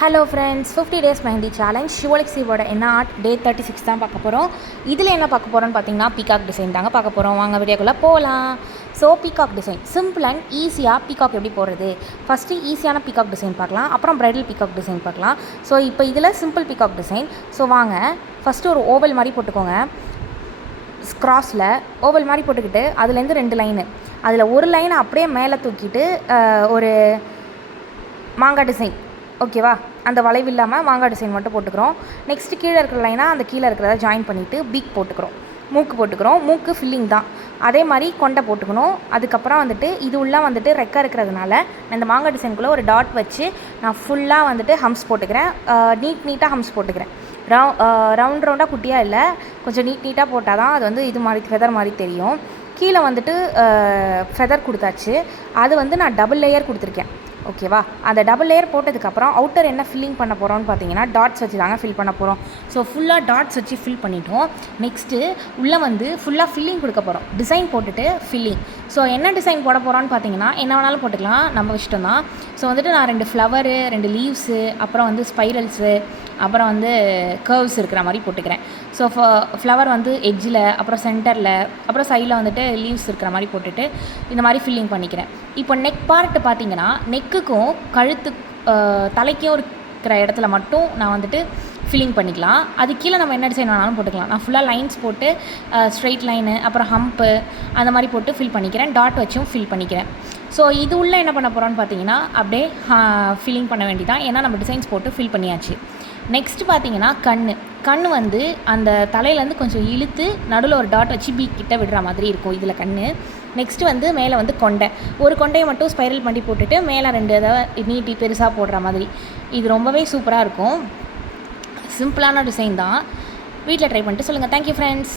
Hello friends, 50 days mehndi challenge ஷிவோலிக்ஸியோட என்ன art டே 36 தான் பார்க்க போகிறோம். இதில் என்ன பார்க்க போகிறோன்னு பார்த்தீங்கன்னா பீகாக் டிசைன் தாங்க பார்க்க போகிறோம். வாங்க வீடியோக்குள்ளே போகலாம். So peacock design simple and ஈஸியாக பீகாக் எப்படி போடுறது, ஃபஸ்ட்டு ஈஸியான பீகாக் டிசைன் பார்க்கலாம், அப்புறம் ப்ரைடல் பீகாக் டிசைன் பார்க்கலாம். ஸோ இப்போ இதில் சிம்பிள் பீகாக் டிசைன். ஸோ வாங்க ஃபஸ்ட்டு ஒரு ஓவல் மாதிரி போட்டுக்கோங்க. கிராஸில் ஓவல் மாதிரி போட்டுக்கிட்டு அதுலேருந்து 2 லைனு, அதில் ஒரு லைனை அப்படியே மேலே தூக்கிட்டு ஒரு மாங்காய் டிசைன், ஓகேவா, அந்த வளைவு இல்லாமல் மாங்காய் டிசைன் மட்டும் போட்டுக்கிறோம். நெக்ஸ்ட்டு கீழே இருக்கிற லைனாக அந்த கீழே இருக்கிறத ஜாயின் பண்ணிவிட்டு பீக் போட்டுக்கிறோம். மூக்கு போட்டுக்கிறோம். மூக்கு ஃபில்லிங் தான். அதே மாதிரி கொண்டை போட்டுக்கணும். அதுக்கப்புறம் வந்துட்டு இது உள்ளே வந்துட்டு ரெக்கை இருக்கிறதுனால நான் இந்த மாங்காய் டிசைனுக்குள்ளே ஒரு டாட் வச்சு நான் ஃபுல்லாக வந்துட்டு ஹம்ஸ் போட்டுக்கிறேன். நீட்டாக ஹம்ஸ் போட்டுக்கிறேன். ரவுண்டாக குட்டியாக இல்லை, கொஞ்சம் நீட்டாக போட்டால் தான் அது வந்து இது மாதிரி ஃபெதர் மாதிரி தெரியும். கீழே வந்துட்டு ஃபெதர் கொடுத்தாச்சு. அது வந்து நான் டபுள் லேயர் கொடுத்துருக்கேன், ஓகேவா. அந்த டபுள் லேயர் போட்டதுக்கப்புறம் அவுட்டர் என்ன ஃபில்லிங் பண்ண போகிறோம்னு பார்த்தீங்கன்னா டாட்ஸ் வச்சு தாங்க ஃபில் பண்ண போகிறோம். ஸோ ஃபுல்லாக டாட்ஸ் வச்சு ஃபில் பண்ணிட்டோம். நெக்ஸ்ட்டு உள்ளே வந்து ஃபுல்லாக ஃபில்லிங் கொடுக்க போகிறோம். டிசைன் போட்டுட்டு ஃபில்லிங். ஸோ என்ன டிசைன் போட போகிறோன்னு பார்த்தீங்கன்னா என்ன வேணாலும் போட்டுக்கலாம், நம்ம இஷ்டம் தான். ஸோ வந்துட்டு நான் 2 ஃப்ளவரு, 2 லீவ்ஸு, அப்புறம் வந்து ஸ்பைரல்ஸு, அப்புறம் வந்து கர்வ்ஸ் இருக்கிற மாதிரி போட்டுக்கிறேன். ஸோ ஃப்ளவர் வந்து எட்ஜில், அப்புறம் சென்டரில், அப்புறம் சைடில் வந்துட்டு லீவ்ஸ் இருக்கிற மாதிரி போட்டுட்டு இந்த மாதிரி ஃபில்லிங் பண்ணிக்கிறேன். இப்போ நெக் பார்ட்டு பார்த்தீங்கன்னா நெக்குக்கும் கழுத்து தலைக்கும் இருக்கிற இடத்துல மட்டும் நான் வந்துட்டு ஃபில்லிங் பண்ணிக்கலாம். அது கீழே நம்ம என்ன டிசைன் வேணாலும் போட்டுக்கலாம். நான் ஃபுல்லாக லைன்ஸ் போட்டு ஸ்ட்ரெயிட் லைனு, அப்புறம் ஹம்ப்பு அந்த மாதிரி போட்டு ஃபில் பண்ணிக்கிறேன். டாட் வச்சும் ஃபில் பண்ணிக்கிறேன். ஸோ இது உள்ளே என்ன பண்ண போகிறோன்னு பார்த்தீங்கன்னா அப்படியே ஃபில்லிங் பண்ண வேண்டியதான். ஏன்னா நம்ம டிசைன்ஸ் போட்டு ஃபில் பண்ணியாச்சு. நெக்ஸ்ட்டு பார்த்தீங்கன்னா கண் வந்து அந்த தலையிலேருந்து கொஞ்சம் இழுத்து நடுவில் ஒரு டாட் வச்சு பீக் கிட்ட விடுற மாதிரி இருக்கும் இதில் கண். நெக்ஸ்ட்டு வந்து மேலே வந்து ஒரு கொண்டையை மட்டும் ஸ்பைரல் பண்ணி போட்டுட்டு மேலே 2 இதை நீட்டி பெருசாக போடுற மாதிரி. இது ரொம்பவே சூப்பராக இருக்கும். சிம்பிளான டிசைன் தான். வீட்டில் ட்ரை பண்ணிட்டு சொல்லுங்கள். Thank you friends.